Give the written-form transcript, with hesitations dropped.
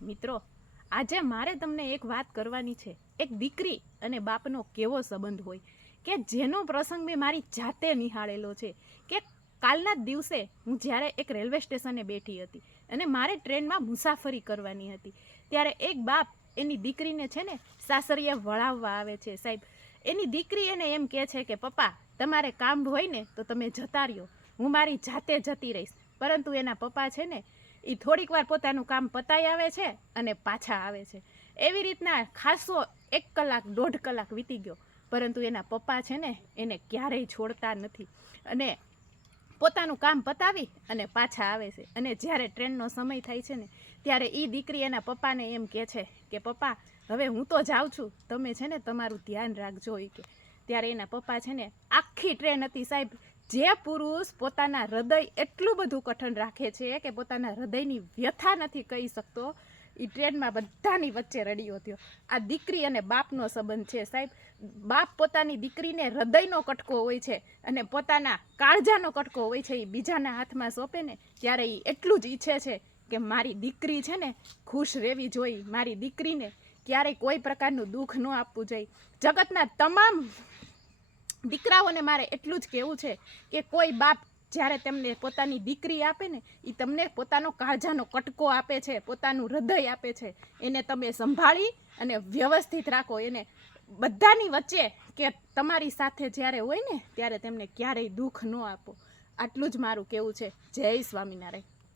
મિત્રો, આજે મારે તમને એક વાત કરવાની છે. એક દીકરી અને બાપનો કેવો સંબંધ હોય કે જેનો પ્રસંગ મેં મારી જાતે નિહાળેલો છે. કે કાલના જ દિવસે હું જ્યારે એક રેલવે સ્ટેશને બેઠી હતી અને મારે ટ્રેનમાં મુસાફરી કરવાની હતી, ત્યારે એક બાપ એની દીકરીને છે ને સાસરીએ વળાવવા આવે છે. સાહેબ, એની દીકરી એને એમ કહે છે કે પપ્પા, તમારે કામ હોય ને તો તમે જતા રહ્યો, હું મારી જાતે જતી રહીશ. પરંતુ એના પપ્પા છે ને એ થોડીક વાર પોતાનું કામ પતાઈ આવે છે અને પાછા આવે છે. એવી રીતના ખાસો 1 કલાક 1.5 કલાક વીતી ગયો, પરંતુ એના પપ્પા છે ને એને ક્યારેય છોડતા નથી અને પોતાનું કામ પતાવી અને પાછા આવે છે. અને જ્યારે ટ્રેનનો સમય થાય છે ને ત્યારે એ દીકરી એના પપ્પાને એમ કહે છે કે પપ્પા, હવે હું તો જાઉં છું, તમે છે ને તમારું ધ્યાન રાખજો. કે ત્યારે એના પપ્પા છે ને, આખી ટ્રેન હતી સાહેબ, જે પુરુષ પોતાના હૃદય એટલું બધું કઠણ રાખે છે કે પોતાના હૃદયની વ્યથા નથી કહી શકતો, એ ટ્રેનમાં બધાની વચ્ચે રડ્યો થયો. આ દીકરી અને બાપનો સંબંધ છે સાહેબ. બાપ પોતાની દીકરીને હૃદયનો કટકો હોય છે અને પોતાના કાળજાનો કટકો હોય છે એ બીજાના હાથમાં સોંપે ને ત્યારે એ એટલું જ ઈચ્છે છે કે મારી દીકરી છે ને ખુશ રહેવી જોઈએ, મારી દીકરીને ક્યારેય કોઈ પ્રકારનું દુઃખ ન આપવું જોઈએ. જગતના તમામ દીકરાઓને મારે એટલું જ કહેવું છે કે કોઈ બાપ જ્યારે તેમને પોતાની દીકરી આપે ને, એ તમને પોતાનો કાળજાનો કટકો આપે છે, પોતાનું હૃદય આપે છે, એને તમે સંભાળી અને વ્યવસ્થિત રાખો. એને બધાની વચ્ચે કે તમારી સાથે જ્યારે હોય ને ત્યારે તેમને ક્યારેય દુઃખ ન આપો. આટલું જ મારું કહેવું છે. જય સ્વામિનારાયણ.